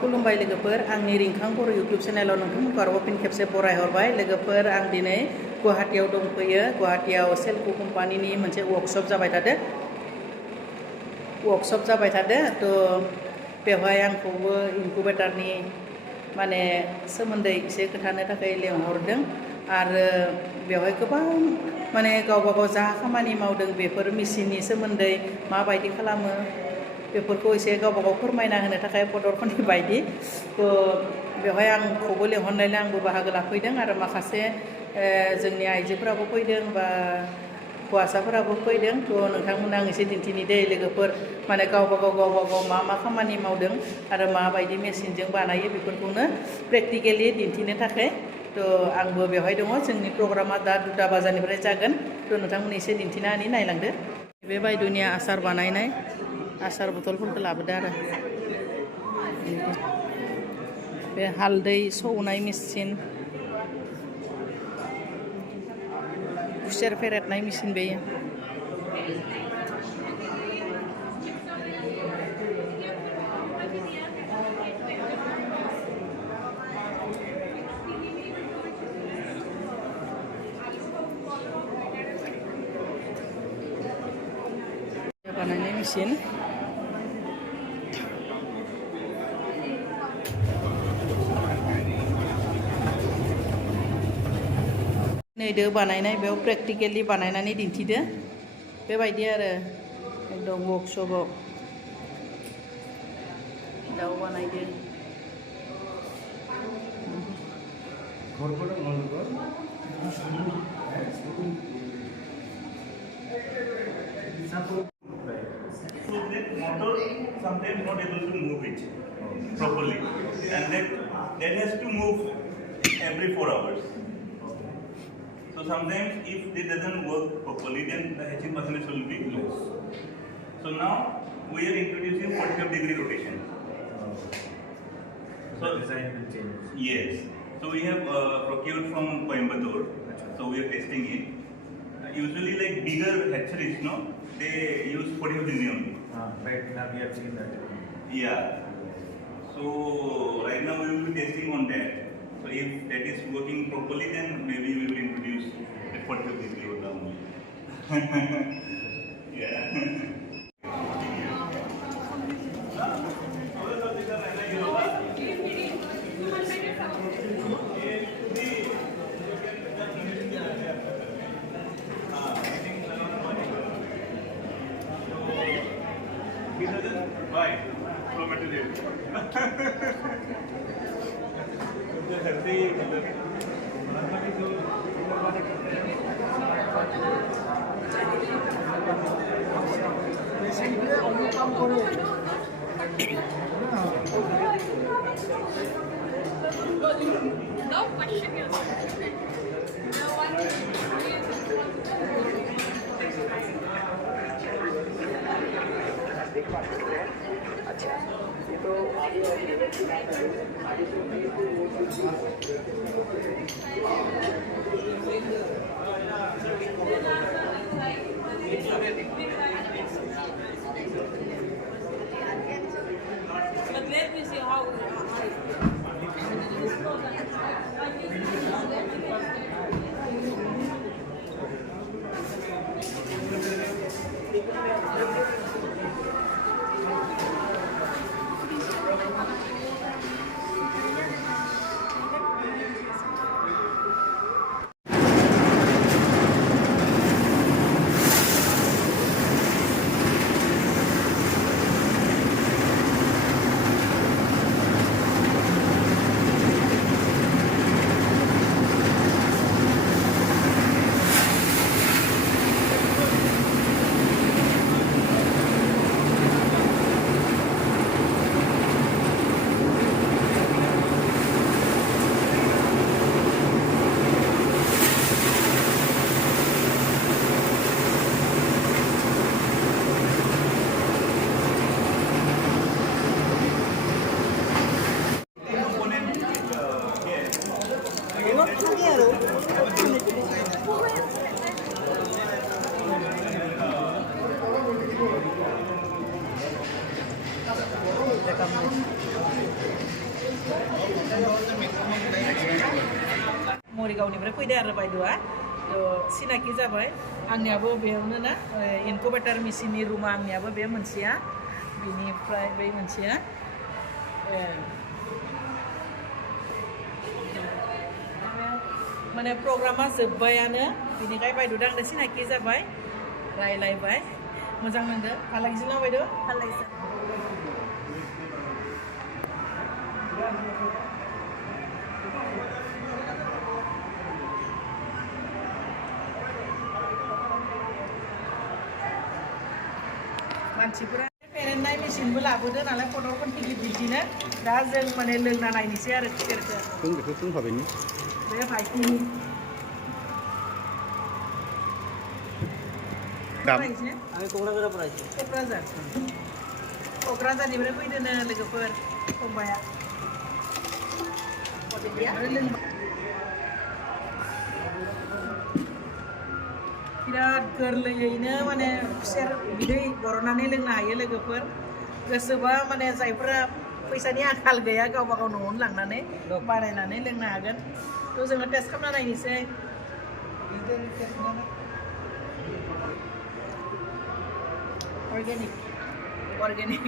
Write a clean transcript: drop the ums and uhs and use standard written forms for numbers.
खुलुमबाय लोगोफोर आंनि रिंखां बर' इउटुब चेनेलाव नोंथांमोनखौ आरोबाव फिन खेबसे बरायहरबाय लोगोफोर आं दिनै गुवाहाटीयाव दंफैयो गुवाहाटीयाव सेल्को कम्पानिनि मोनसे वर्कशप जाबाय थादो थ' बेवहाय आंखौबो इनकुबेटरनि माने सोमोन्दै एसे खोन्थानो थाखाय लेंहरदों आरो बेवहाय गोबां माने गावबा गाव जा खामानि मावदों बेफोर मेसिननि सोमोन्दै माबायदि खालामो बेफोरखौ एसे गावबा गाव फोरमायना होनो थाखाय प्रदर्शननि बायदि थ' बेवहाय आंखौबो लेंहरनायलाय आंबो बाहागो लाफैदों आरो माखासे जोंनि आइजोफोराबो फैदों बा हौवासाफोराबो फैदों थ' नोंथांमोना आं एसे दिन्थिनि दे लोगोफोर माने गावबा गाव मा खामानि मावदों आरो माबायदि मेसिनजों बानायो बेफोरखौनो प्रेक्टिकेलि दिन्थिनो थाखाय थ' आंबो बेवहाय दङ जोंनि प्रग्रामा दा 2 बाजारनिफ्राय जागोन थ' नोंथांमोन एसे दिन्थिनानै नायलांदो बे बायद'नि आसार बानायनाय आसार बथलफोरखौ लाबोदो आरो बे हालदै सौनाय मेचिन खुसेर फेरेदनाय मेचिन बेयो बानायनाय मेचिन नै दो बानायनाय बेयाव प्रेक्टिकेलि बानायनानै दिन्थिदो बेबायदि आरो एकदम वर्कशपआव दाउ बानायदो So that motor sometimes not able to move it properly, and that has to move every 4 hours. So sometimes if it doesn't work properly, then the hatching percentage will be low. So now we are introducing 45-degree rotation. So design will change. Yes. So we have procured from Coimbatore. So we are testing it. Usually, like bigger hatcheries, no, they use 45-degree only. Right now we have seen that. Yeah. So right now we will be testing on that. So if that is working properly, then maybe we will introduce at 45-degree only. Yeah. Why? Raw material. No question is no one अच्छा ये तो but let me see how मरिगावनिफ्राय फैदो आरो बायद'आ सिनाखि जाबाय आंनियाबो बेयावनो ना incubator मेसिननि रुमा आंनियाबो बे मोनसेया बिनिफ्राय बै मोनसेया माने प्रग्रामा जोब्बायानो बिनिखाय बायद'दो आंदो सिनाखि जाबाय रायलायबाय मोजां नांदो भालागिसोना बायद' ভালাইছে मानसिफोरा फेरेननाय मेसिनबो लाबोदो नालाय फट'फोर टिकेट बिदिनो दा जों माने लोंना नायनोसै आरो खुसेरखौ बेखौ बुंखाबायनि बे भाइटिनि दाम আমি কোকরাঝারে পড়াইছি क'क्राझारनिफ्राय फैदोनो लोगोफोर फंबाया बिराद गोरलैयैनो माने खुसेर बिदै बर'नानै लोंनो हायो लोगोफोर गोसोबा माने जायफोरा फैसानि आंखाल गैया गावबा गाव न'आवनो लांनानै बानायनानै लोंनो हागोन थ' जोङो टेस्ट खालामना नायनोसै अर्गेनिक